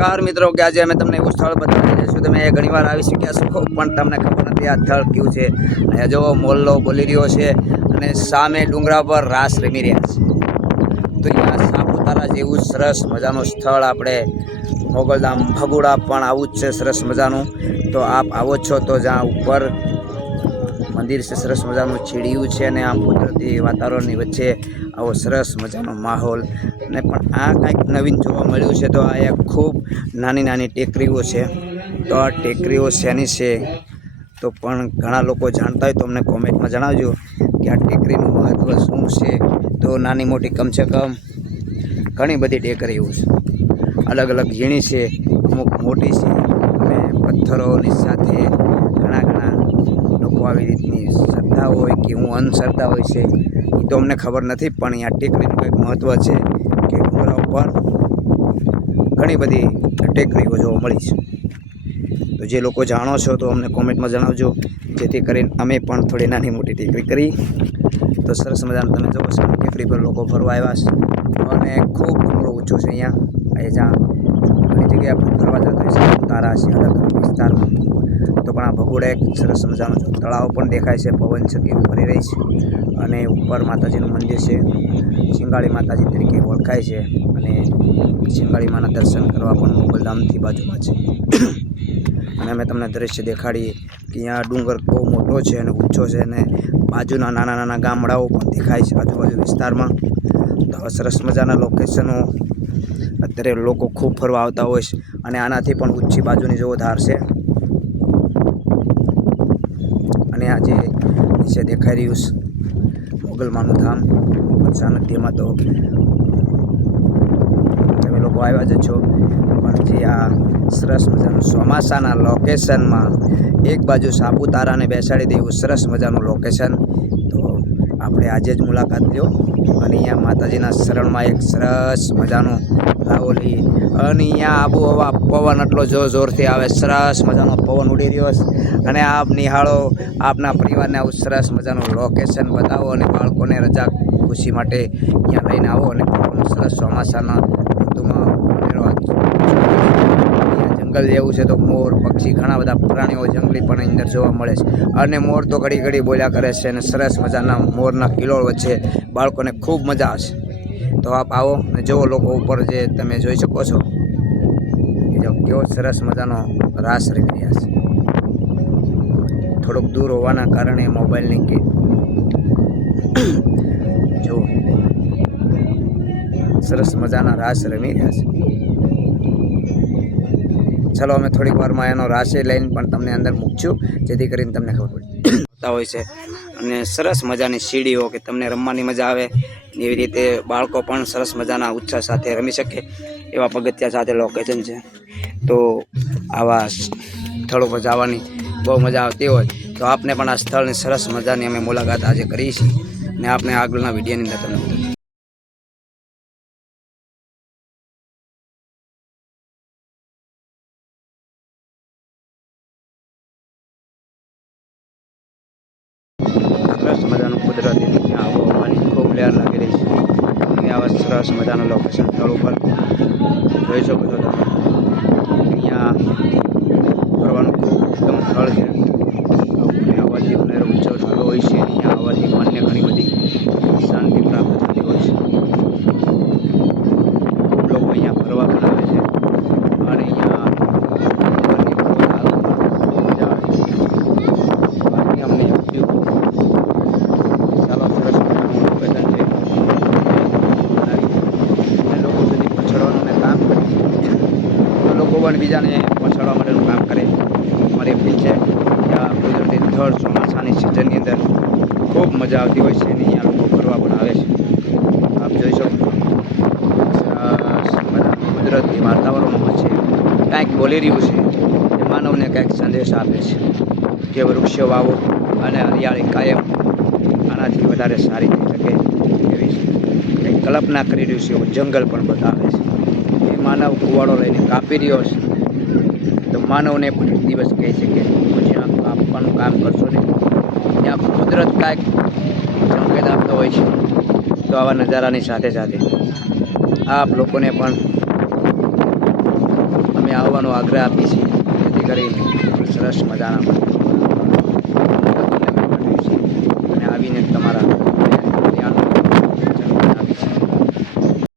નમસ્કાર મિત્રો, કે આજે અમે તમને એવું સ્થળ બતાવી જઈશું તમે ઘણીવાર આવી શક્યા છો, પણ તમને ખબર નથી આ સ્થળ કયું છે. અને જો મોલ્લો બોલી રહ્યો છે અને સામે ડુંગરા પર રાસ રમી રહ્યા છે. તો અહીંયા સાપુતારા જેવું સરસ મજાનું સ્થળ આપણે મોગલધામ ભગુડા પણ આવું જ છે, સરસ મજાનું. તો આપ આવો છો તો જ્યાં ઉપર મંદિર છે, સરસ મજાનું ચીડિયું છે અને આમ કુદરતી વાતાવરણની વચ્ચે આવો સરસ મજાનો માહોલ. અને પણ આ કાંઈક નવીન જોવા મળ્યું છે તો આ ખૂબ નાની નાની ટેકરીઓ છે. તો આ ટેકરીઓ શેની છે? તો પણ ઘણા લોકો જાણતા હોય તો અમને કોમેન્ટમાં જણાવજો કે આ ટેકરીનું મહત્ત્વ શું છે? તો નાની મોટી કમસે કમ ઘણી બધી ટેકરીઓ છે. અલગ અલગ ઝીણી છે, અમુક મોટી છે અને પથ્થરોની સાથે આવી રીતની શ્રદ્ધા હોય કે હું અંધશ્રદ્ધા હોય છે એ તો અમને ખબર નથી, પણ અહીંયા ટેકરીનું કંઈક મહત્ત્વ છે કે ડુંગરા ઉપર ઘણી બધી ટેકરીઓ જોવા મળી છે. તો જે લોકો જાણો છો તો અમને કોમેન્ટમાં જણાવજો, જેથી કરીને અમે પણ થોડી નાની મોટી ટેકરી કરી. તો સરસ મજાનું તમે જોવો છો ટેકરી પર લોકો ફરવા આવ્યા છે. અને ખૂબ ઘણો ઊંચો છે અહીંયા. અહીંયા જ્યાં ઘણી જગ્યાએ ફરવા જતા હોય છે તારા છે અલગ અલગ વિસ્તારમાં. તો પણ આ ભગોડા એક સરસ મજાનો તળાવ પણ દેખાય છે, પવન છે, કેવું ફરી રહી છે. અને ઉપર માતાજીનું મંદિર છે. સિંગાળી માતાજી તરીકે ઓળખાય છે અને સિંગાળી માના દર્શન કરવા પણ મોગલધામથી બાજુમાં છે. અને અમે તમને દ્રશ્ય દેખાડીએ કે અહીંયા ડુંગર બહુ મોટો છે અને ઊંચો છે અને બાજુના નાના નાના ગામડાઓ પણ દેખાય છે આજુબાજુ વિસ્તારમાં. તો સરસ મજાના લોકેશનો અત્યારે લોકો ખૂબ ફરવા આવતા હોય છે અને આનાથી પણ ઊંચી બાજુની જેવો ધાર છે. અને આ જે નીચે દેખાઈ રહ્યું છે મોગલમાનું ધામ. સાનધ્યમાં તો તમે લોકો આવ્યા જ છો. પણ જે આ સરસ મજાનું ચોમાસાના લોકેશનમાં એક બાજુ સાપુતારાને બેસાડી દેવું સરસ મજાનું લોકેશન આપણે આજે જ મુલાકાત લ્યો. અને અહીંયા માતાજીના શરણમાં એક સરસ મજાનો લાવો લઈએ અને અહીંયા આબોહવા પવન એટલો જોર જોરથી આવે, સરસ મજાનો પવન ઉડી રહ્યો છે. અને આપ નિહાળો, આપના પરિવારને આવું સરસ મજાનું લોકેશન બતાવો અને બાળકોને રજા ખુશી માટે અહીંયા લઈને આવો અને પવન સરસ ચોમાસાના જંગલ જેવું છે તો મોર, પક્ષી, ઘણા બધા પ્રાણીઓ જંગલી પણ અંદર જોવા મળે છે. અને મોર તો ઘડી ઘડી બોલ્યા કરે છે અને સરસ મજાના મોરના કિલોળ વચ્ચે બાળકોને ખૂબ મજા આવશે. તો આપ આવો અને જુઓ લોકો ઉપર જે તમે જોઈ શકો છો. જો કેવો સરસ મજાનો રાસ રમી રહ્યા છે. થોડુંક દૂર હોવાના કારણે મોબાઈલની કે જો સરસ મજાના રાસ રમી રહ્યા છે. ચલો અમે થોડીક વારમાં એનો રાશિ લઈને પણ તમને અંદર મૂકશું, જેથી કરીને તમને ખબર પડે. હોય છે. અને સરસ મજાની સીડીઓ કે તમને રમવાની મજા આવે, એવી રીતે બાળકો પણ સરસ મજાના ઉત્સાહ સાથે રમી શકે, એવા પગથિયા સાથે લોકેશન છે. તો આવા સ્થળો પર જવાની બહુ મજા આવતી હોય. તો આપને પણ આ સ્થળની સરસ મજાની અમે મુલાકાત આજે કરી છે ને આપને આગળના વિડીયોની અંદર તમને સરસ મજાનું લોકેશન સ્થળ ઉપર જોઈ શકો છો તમે અહીંયા ફરવાનું ખૂબ ઉત્તમ સ્થળ છે અને આવવાથી મને ઊંચો ઢાળો હોય છે અહીંયા આવવાથી મનને ઘણી બધી શાંતિ પ્રાપ્ત થતી હોય છે ખૂબ લોકો અહીંયા ફરવા પણ આવે છે અને અહીંયા ફરવાની ખૂબ મજા આવે છે બાકી અમને એવું થયું ચાલો સરસ મજાનું લોકેશન છે બનાવી અને લોકો સુધી પહોંચાડવાનું અમે કામ કરીએ તો લોકો પણ બીજાને પહોંચાડવા માટેનું કામ કરે. અમારી અપીલ છે કે આ કુદરતી સ્થળ ચોમાસાની સિઝનની અંદર ખૂબ મજા આવતી હોય છે અને અહીંયા લોકો ફરવા પણ આવે છે. આપ જોઈ શકો છો. કુદરતી વાતાવરણમાં છે. કાંઈક બોલી રહ્યું છે એ માનવને કાંઈક સંદેશ આપે છે કે વૃક્ષો વાવો અને હરિયાળી કાયમ આનાથી વધારે સારી થઈ શકે એવી કંઈક કલ્પના કરી રહ્યું છે. એવું જંગલ પણ બતાવે છે. કુવાડો લઈને કાપી રહ્યો છે. તો માનવને પણ એક દિવસ કહે છે કે તું જ્યાં કાપવાનું કામ કરશો ને? ત્યાં કુદરત કાંઈક સંકેત આપતો હોય છે. તો આવા નજારાની સાથે સાથે આપ લોકોને પણ અમે આવવાનો આગ્રહ આપીએ છીએ. જેથી કરીને સરસ મજાના